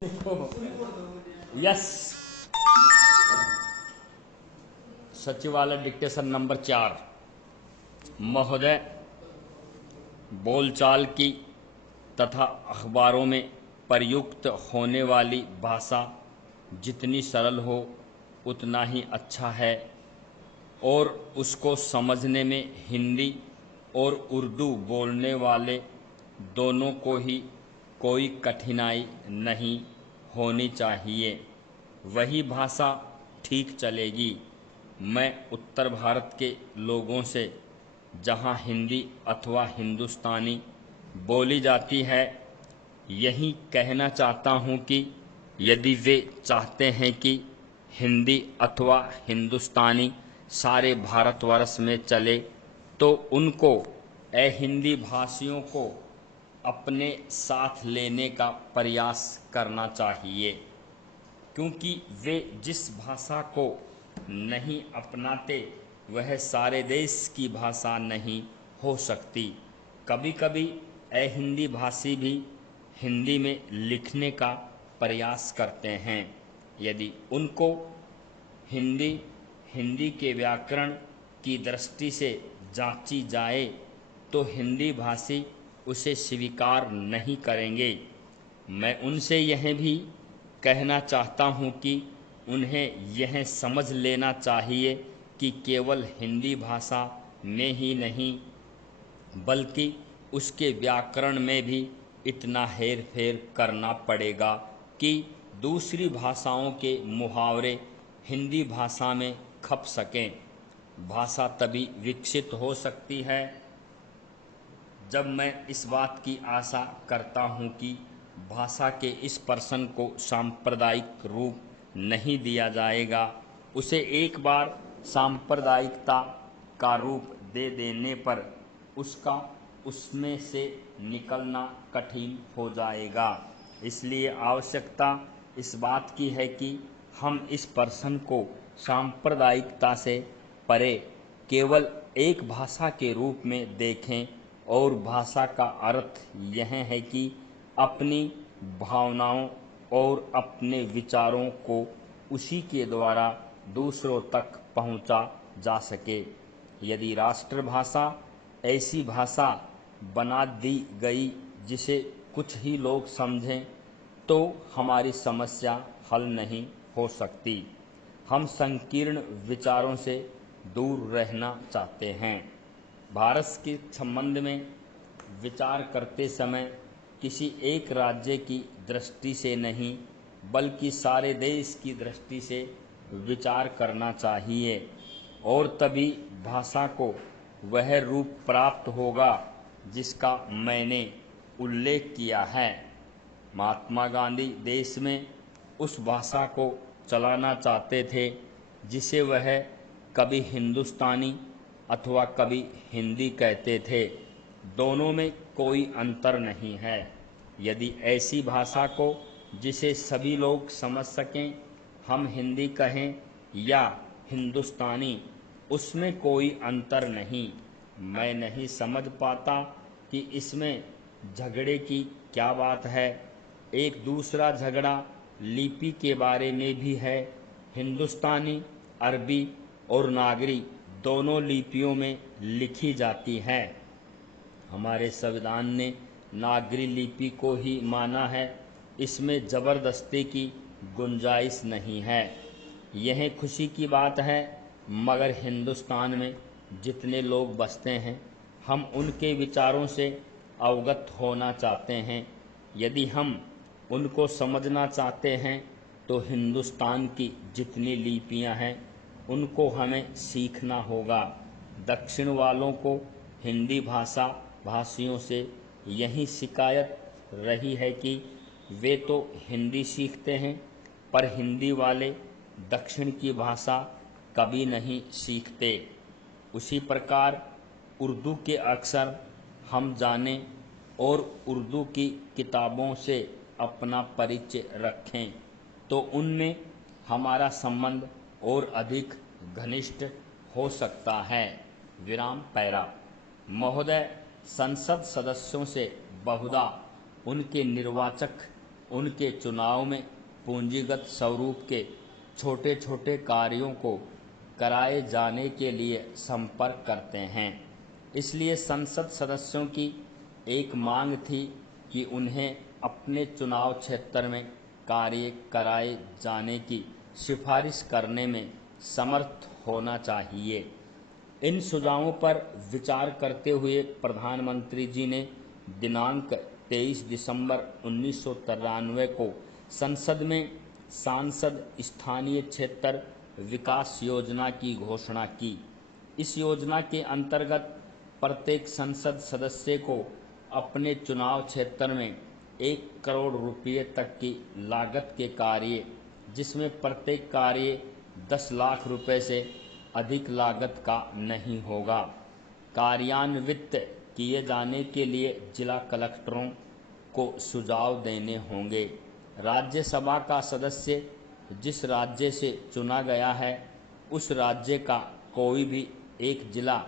Yes. सचिवालय dictation number 4। महोदय, बोलचाल की तथा अखबारों में प्रयुक्त होने वाली भाषा जितनी सरल हो उतना ही अच्छा है और उसको समझने में हिंदी और उर्दू बोलने वाले दोनों को ही कोई कठिनाई नहीं होनी चाहिए। वही भाषा ठीक चलेगी। मैं उत्तर भारत के लोगों से, जहां हिंदी अथवा हिंदुस्तानी बोली जाती है, यही कहना चाहता हूं कि यदि वे चाहते हैं कि हिंदी अथवा हिंदुस्तानी सारे भारतवर्ष में चले तो उनको हिंदी भाषियों को अपने साथ लेने का प्रयास करना चाहिए, क्योंकि वे जिस भाषा को नहीं अपनाते वह सारे देश की भाषा नहीं हो सकती। कभी कभी हिंदी भाषी भी हिंदी में लिखने का प्रयास करते हैं। यदि उनको हिंदी के व्याकरण की दृष्टि से जांची जाए तो हिंदी भाषी उसे स्वीकार नहीं करेंगे। मैं उनसे यह भी कहना चाहता हूं कि उन्हें यह समझ लेना चाहिए कि केवल हिंदी भाषा में ही नहीं बल्कि उसके व्याकरण में भी इतना हेर फेर करना पड़ेगा कि दूसरी भाषाओं के मुहावरे हिंदी भाषा में खप सकें। भाषा तभी विकसित हो सकती है जब मैं इस बात की आशा करता हूं कि भाषा के इस प्रश्न को सांप्रदायिक रूप नहीं दिया जाएगा। उसे एक बार सांप्रदायिकता का रूप दे देने पर उसमें से निकलना कठिन हो जाएगा। इसलिए आवश्यकता इस बात की है कि हम इस प्रश्न को सांप्रदायिकता से परे केवल एक भाषा के रूप में देखें और भाषा का अर्थ यह है कि अपनी भावनाओं और अपने विचारों को उसी के द्वारा दूसरों तक पहुंचा जा सके। यदि राष्ट्रभाषा ऐसी भाषा बना दी गई जिसे कुछ ही लोग समझें तो हमारी समस्या हल नहीं हो सकती। हम संकीर्ण विचारों से दूर रहना चाहते हैं। भारत के संबंध में विचार करते समय किसी एक राज्य की दृष्टि से नहीं बल्कि सारे देश की दृष्टि से विचार करना चाहिए और तभी भाषा को वह रूप प्राप्त होगा जिसका मैंने उल्लेख किया है। महात्मा गांधी देश में उस भाषा को चलाना चाहते थे जिसे वह कभी हिंदुस्तानी अथवा कभी हिंदी कहते थे। दोनों में कोई अंतर नहीं है। यदि ऐसी भाषा को जिसे सभी लोग समझ सकें हम हिंदी कहें या हिंदुस्तानी, उसमें कोई अंतर नहीं। मैं नहीं समझ पाता कि इसमें झगड़े की क्या बात है। एक दूसरा झगड़ा लिपि के बारे में भी है। हिंदुस्तानी, अरबी और नागरी दोनों लिपियों में लिखी जाती है। हमारे संविधान ने नागरी लिपि को ही माना है। इसमें जबरदस्ती की गुंजाइश नहीं है। यह खुशी की बात है, मगर हिंदुस्तान में जितने लोग बसते हैं हम उनके विचारों से अवगत होना चाहते हैं। यदि हम उनको समझना चाहते हैं तो हिंदुस्तान की जितनी लिपियां हैं उनको हमें सीखना होगा। दक्षिण वालों को हिंदी भाषा भाषियों से यही शिकायत रही है कि वे तो हिंदी सीखते हैं पर हिंदी वाले दक्षिण की भाषा कभी नहीं सीखते। उसी प्रकार उर्दू के अक्षर हम जानें और उर्दू की किताबों से अपना परिचय रखें तो उनमें हमारा संबंध और अधिक घनिष्ठ हो सकता है। विराम पैरा। महोदय, संसद सदस्यों से बहुधा उनके निर्वाचक उनके चुनाव में पूंजीगत स्वरूप के छोटे छोटे कार्यों को कराए जाने के लिए संपर्क करते हैं। इसलिए संसद सदस्यों की एक मांग थी कि उन्हें अपने चुनाव क्षेत्र में कार्य कराए जाने की सिफारिश करने में समर्थ होना चाहिए। इन सुझावों पर विचार करते हुए प्रधानमंत्री जी ने दिनांक 23 दिसंबर 1993 को संसद में सांसद स्थानीय क्षेत्र विकास योजना की घोषणा की। इस योजना के अंतर्गत प्रत्येक संसद सदस्य को अपने चुनाव क्षेत्र में 1 करोड़ रुपये तक की लागत के कार्य, जिसमें प्रत्येक कार्य 10 लाख रुपए से अधिक लागत का नहीं होगा, कार्यान्वित किए जाने के लिए जिला कलेक्टरों को सुझाव देने होंगे। राज्यसभा का सदस्य जिस राज्य से चुना गया है, उस राज्य का कोई भी एक जिला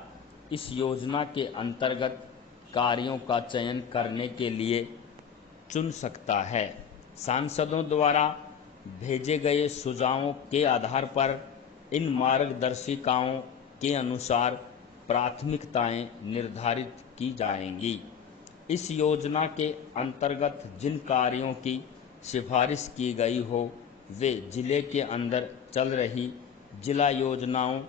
इस योजना के अंतर्गत कार्यों का चयन करने के लिए चुन सकता है। सांसदों द्वारा भेजे गए सुझावों के आधार पर इन मार्गदर्शिकाओं के अनुसार प्राथमिकताएं निर्धारित की जाएंगी। इस योजना के अंतर्गत जिन कार्यों की सिफारिश की गई हो, वे जिले के अंदर चल रही जिला योजनाओं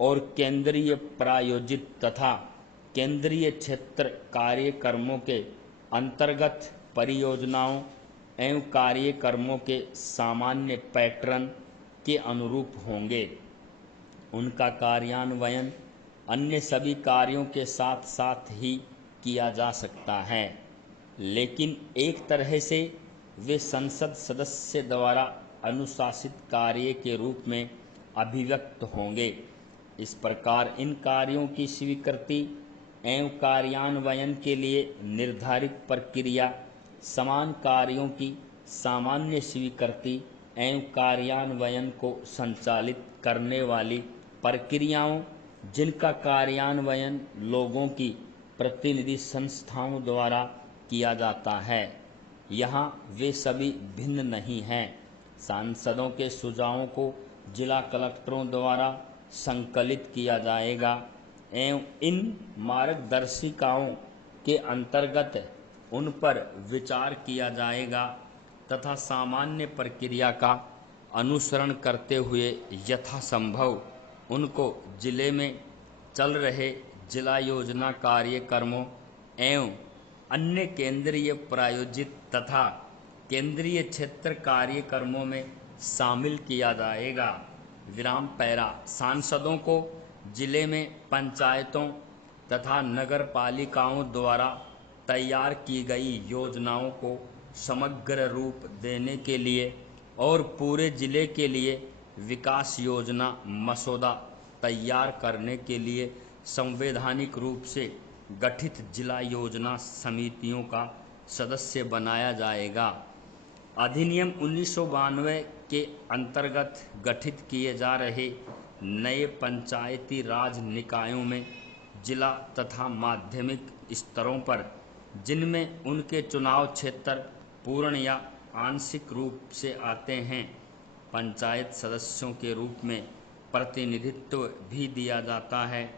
और केंद्रीय प्रायोजित तथा केंद्रीय क्षेत्र कार्यक्रमों के अंतर्गत परियोजनाओं एवं कार्यक्रमों के सामान्य पैटर्न के अनुरूप होंगे। उनका कार्यान्वयन अन्य सभी कार्यों के साथ साथ ही किया जा सकता है, लेकिन एक तरह से वे संसद सदस्य द्वारा अनुशासित कार्य के रूप में अभिव्यक्त होंगे। इस प्रकार इन कार्यों की स्वीकृति एवं कार्यान्वयन के लिए निर्धारित प्रक्रिया समान कार्यों की सामान्य स्वीकृति एवं कार्यान्वयन को संचालित करने वाली प्रक्रियाओं, जिनका कार्यान्वयन लोगों की प्रतिनिधि संस्थाओं द्वारा किया जाता है, यहाँ वे सभी भिन्न नहीं हैं। सांसदों के सुझावों को जिला कलेक्टरों द्वारा संकलित किया जाएगा एवं इन मार्गदर्शिकाओं के अंतर्गत उन पर विचार किया जाएगा तथा सामान्य प्रक्रिया का अनुसरण करते हुए यथासंभव उनको जिले में चल रहे जिला योजना कार्यक्रमों एवं अन्य केंद्रीय प्रायोजित तथा केंद्रीय क्षेत्र कार्यक्रमों में शामिल किया जाएगा। विराम पैरा। सांसदों को जिले में पंचायतों तथा नगर पालिकाओं द्वारा तैयार की गई योजनाओं को समग्र रूप देने के लिए और पूरे जिले के लिए विकास योजना मसौदा तैयार करने के लिए संवैधानिक रूप से गठित जिला योजना समितियों का सदस्य बनाया जाएगा। अधिनियम 1992 के अंतर्गत गठित किए जा रहे नए पंचायती राज निकायों में जिला तथा माध्यमिक स्तरों पर, जिनमें उनके चुनाव क्षेत्र पूर्ण या आंशिक रूप से आते हैं, पंचायत सदस्यों के रूप में प्रतिनिधित्व भी दिया जाता है।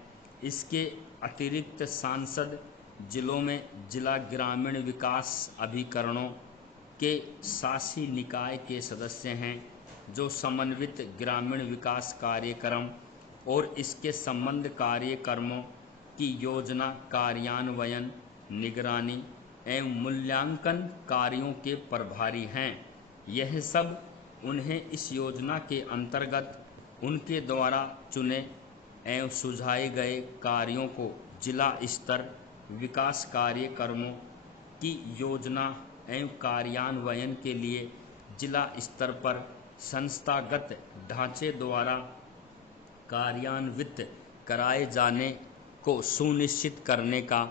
इसके अतिरिक्त सांसद जिलों में जिला ग्रामीण विकास अभिकरणों के शासी निकाय के सदस्य हैं, जो समन्वित ग्रामीण विकास कार्यक्रम और इसके संबंध कार्यक्रमों की योजना कार्यान्वयन, निगरानी एवं मूल्यांकन कार्यों के प्रभारी हैं। यह सब उन्हें इस योजना के अंतर्गत उनके द्वारा चुने एवं सुझाए गए कार्यों को जिला स्तर विकास कार्यक्रमों की योजना एवं कार्यान्वयन के लिए जिला स्तर पर संस्थागत ढांचे द्वारा कार्यान्वित कराए जाने को सुनिश्चित करने का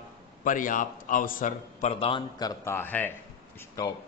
पर्याप्त अवसर प्रदान करता है। स्टॉप।